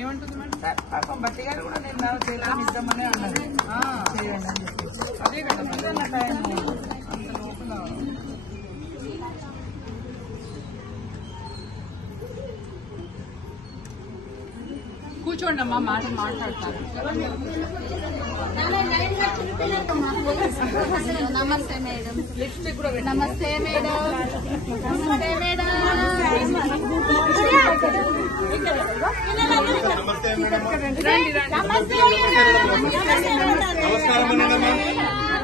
ఏమంటుంది మేడం? బట్టి గారు కూడా నేను చేయడం ఇద్దామని అన్నది. చేయండి అని చెప్పేసి అదే కదా టైం అంత లోపల కూర్చోండి అమ్మా, మాట్లాడతారు. నమస్తే మేడం. నమస్తే మేడం. నమస్తే మేడం.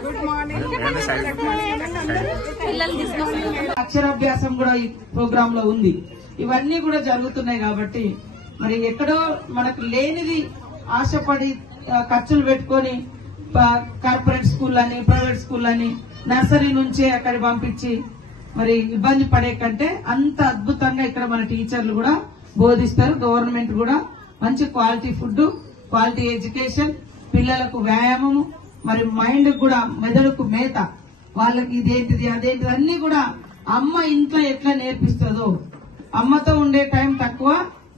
Good morning. పిల్లలు తీసుకొస్తారు. అక్షరాభ్యాసం కూడా ఈ ప్రోగ్రామ్ లో ఉంది. ఇవన్నీ కూడా జరుగుతున్నాయి కాబట్టి మరి ఎక్కడో మనకు లేనిది ఆశపడి ఖర్చులు పెట్టుకొని కార్పొరేట్ స్కూల్ అని ప్రైవేట్ స్కూల్ అని నర్సరీ నుంచే అక్కడ పంపించి మరి ఇబ్బంది పడే కంటే అంత అద్భుతంగా ఇక్కడ మన టీచర్లు కూడా బోధిస్తారు. గవర్నమెంట్ కూడా మంచి క్వాలిటీ ఫుడ్, క్వాలిటీ ఎడ్యుకేషన్, పిల్లలకు వ్యాయామము, మరి మైండ్ కూడా మెదడుకు మేత, వాళ్ళకి ఇదేంటిది అదేంటిది అన్ని కూడా అమ్మ ఇంట్లో ఎట్లా నేర్పిస్తుందో, అమ్మతో ఉండే టైం తక్కువ,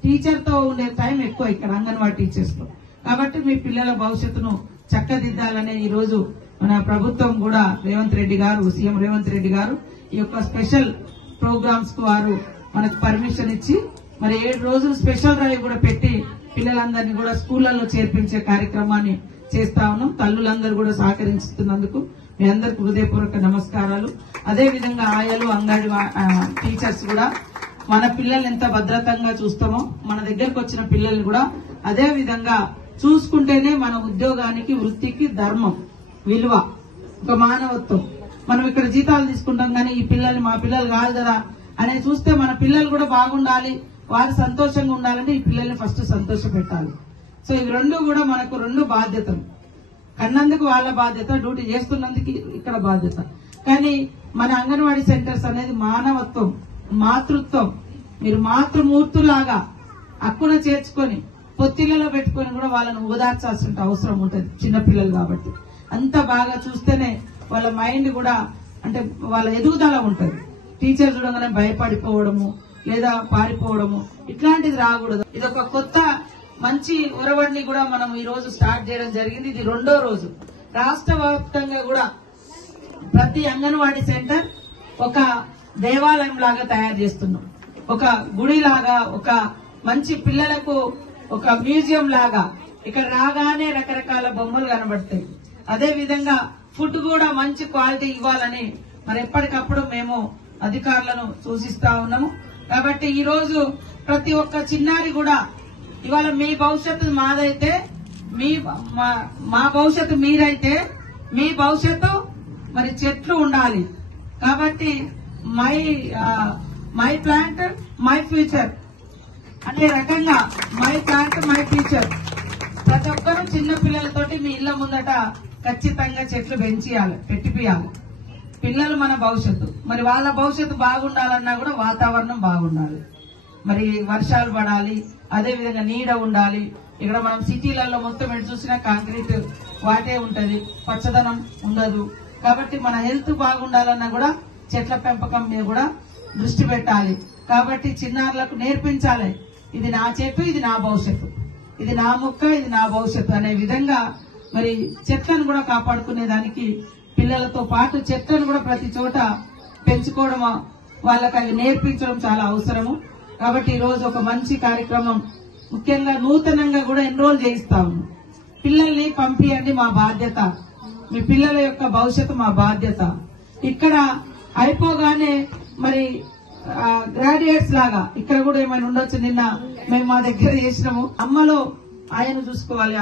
టీచర్ తో ఉండే టైం ఎక్కువ ఇక్కడ అంగన్వాడీ టీచర్స్ లో. కాబట్టి మీ పిల్లల భవిష్యత్తును చక్కదిద్దాలనే ఈ రోజు మన ప్రభుత్వం కూడా రేవంత్ రెడ్డి గారు, సీఎం రేవంత్ రెడ్డి గారు ఈ యొక్క స్పెషల్ ప్రోగ్రామ్స్ కు వారు మనకు పర్మిషన్ ఇచ్చి మరి 7 రోజులు స్పెషల్ డ్రైవ్ కూడా పెట్టి పిల్లలందరినీ కూడా స్కూళ్లలో చేర్పించే కార్యక్రమాన్ని చేస్తా ఉన్నాం. తల్లులందరూ కూడా సహకరిస్తున్నందుకు మీ అందరికి హృదయపూర్వక నమస్కారాలు. అదే విధంగా ఆయాలు, అంగన్వాడీ టీచర్స్ కూడా మన పిల్లల్ని ఎంత భద్రతంగా చూస్తామో మన దగ్గరకు వచ్చిన పిల్లల్ని కూడా అదే విధంగా చూసుకుంటేనే మన ఉద్యోగానికి, వృత్తికి ధర్మం, విలువ, ఒక మానవత్వం. మనం ఇక్కడ జీతాలు తీసుకుంటాం కానీ ఈ పిల్లల్ని మా పిల్లలు కాదు కదా అనే చూస్తే మన పిల్లలు కూడా బాగుండాలి, వారు సంతోషంగా ఉండాలంటే ఈ పిల్లల్ని ఫస్ట్ సంతోష పెట్టాలి. సో ఇవి రెండు కూడా మనకు 2 బాధ్యతలు. కన్నందుకు వాళ్ళ బాధ్యత, డ్యూటీ చేస్తున్నందుకు ఇక్కడ బాధ్యత. కానీ మన అంగన్వాడీ సెంటర్స్ అనేది మానవత్వం, మాతృత్వం. మీరు మాతృమూర్తులాగా అక్కున చేర్చుకొని పొత్తిళ్లలో పెట్టుకొని కూడా వాళ్ళను ఓదార్చాల్సిన అవసరం ఉంటుంది, చిన్నపిల్లలు కాబట్టి. అంత బాగా చూస్తేనే వాళ్ళ మైండ్ కూడా అంటే వాళ్ళ ఎదుగుదల ఉంటుంది. టీచర్ చూడగానే భయపడిపోవడము లేదా పారిపోవడము ఇట్లాంటిది రాకూడదు. ఇది ఒక కొత్త మంచి ఒరవడిని కూడా మనం ఈ రోజు స్టార్ట్ చేయడం జరిగింది. ఇది 2వ రోజు. రాష్ట్ర వ్యాప్తంగా కూడా ప్రతి అంగన్వాడీ సెంటర్ ఒక దేవాలయం లాగా తయారు చేస్తున్నాం, ఒక గుడి లాగా, ఒక మంచి పిల్లలకు ఒక మ్యూజియం లాగా. ఇక్కడ రాగానే రకరకాల బొమ్మలు కనబడతాయి. అదే విధంగా ఫుడ్ కూడా మంచి క్వాలిటీ ఇవ్వాలని మరి ఎప్పటికప్పుడు మేము అధికారులను సూచిస్తా ఉన్నాము. కాబట్టి ఈ రోజు ప్రతి ఒక్క చిన్నారి కూడా ఇవాళ మీ భవిష్యత్తు మాదైతే, మా భవిష్యత్తు మీరైతే, మీ భవిష్యత్తు మరి చెట్లు ఉండాలి. కాబట్టి మై ప్లాంట్ మై ఫ్యూచర్ అనే రకంగా మై ప్లాంట్ మై ఫ్యూచర్. ప్రతి ఒక్కరూ చిన్న పిల్లలతోటి మీ ఇళ్ల ముందట ఖచ్చితంగా చెట్లు పెంచియాలి, పెట్టిపియాలి. పిల్లలు మన భవిష్యత్తు. మరి వాళ్ళ భవిష్యత్తు బాగుండాలన్నా కూడా వాతావరణం బాగుండాలి, మరి వర్షాలు పడాలి, అదే విధంగా నీడ ఉండాలి. ఇక్కడ మనం సిటీలలో మొత్తం ఎటు చూసినా కాంక్రీట్ వాటే ఉంటది, పచ్చదనం ఉండదు. కాబట్టి మన హెల్త్ బాగుండాలన్నా కూడా చెట్ల పెంపకం మీద కూడా దృష్టి పెట్టాలి. కాబట్టి చిన్నారులకు నేర్పించాలి, ఇది నా చెట్టు, ఇది నా భవిష్యత్తు, ఇది నా మొక్క, ఇది నా భవిష్యత్తు అనే విధంగా మరి చెట్లను కూడా కాపాడుకునే దానికి పిల్లలతో పాటు చెట్లను కూడా ప్రతి చోట పెంచుకోవడం, వాళ్ళకి అవి నేర్పించడం చాలా అవసరము. కాబట్టి ఈ రోజు ఒక మంచి కార్యక్రమం, ముఖ్యంగా నూతనంగా కూడా ఎన్రోల్ చేయిస్తా ఉన్నాం. పిల్లల్ని పంపియండి, మా బాధ్యత. మీ పిల్లల యొక్క భవిష్యత్తు మా బాధ్యత. ఇక్కడ అయిపోగానే మరి గ్రాడ్యుయేట్స్ లాగా ఇక్కడ కూడా ఏమైనా ఉండొచ్చు. నిన్న మేము మా దగ్గర చేసినాము. అమ్మలో ఆయన చూసుకోవాలి,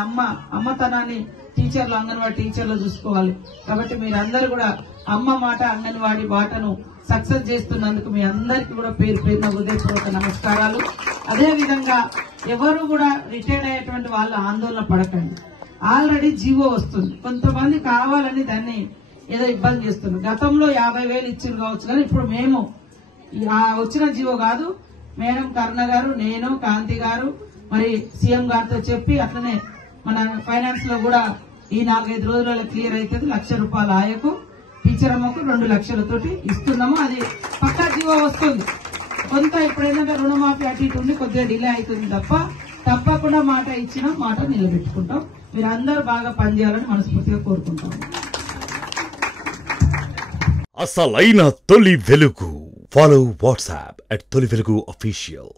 అమ్మతనాన్ని టీచర్లు, అంగన్వాడీ టీచర్లు చూసుకోవాలి. కాబట్టి మీరందరూ కూడా అమ్మ మాట, అంగన్వాడీ బాటను సక్సెస్ చేస్తున్నందుకు మీ అందరికీ కూడా పేరు పేరున హృదయపూర్వక నమస్కారాలు. అదే విధంగా ఎవరు కూడా రిటైర్డ్ అయ్యేటువంటి వాళ్ళు ఆందోళన పడకండి. ఆల్రెడీ జీవో వస్తుంది. కొంతమంది కావాలని దాన్ని ఏదో ఇబ్బంది చేస్తున్నారు. గతంలో 50,000 ఇచ్చింది కావచ్చు, కానీ ఇప్పుడు మేము వచ్చిన జీవో కాదు, మేడం కరుణ గారు, నేను, కాంతి గారు మరి సీఎం గారితో చెప్పి అట్లనే మన ఫైనాన్స్ లో కూడా ఈ 4-5 రోజులలో క్లియర్ అవుతుంది. ₹1,00,000 ఆయకు, టీచర్ అమ్మకు 2 లక్షలతోటి ఇస్తున్నాము. అది పక్కా జీవో వస్తుంది. కొంత ఇప్పుడు ఏంటంటే రుణమాఫీ అటు ఇటు ఉండి కొద్దిగా డిలే అవుతుంది తప్ప తప్పకుండా మాట ఇచ్చిన మాట నిలబెట్టుకుంటాం. మీరు అందరూ బాగా పనిచేయాలని మనస్ఫూర్తిగా కోరుకుంటాం. అసలైన తొలి వెలుగు. ఫాలో వాట్సాప్ @తొలి వెలుగు official.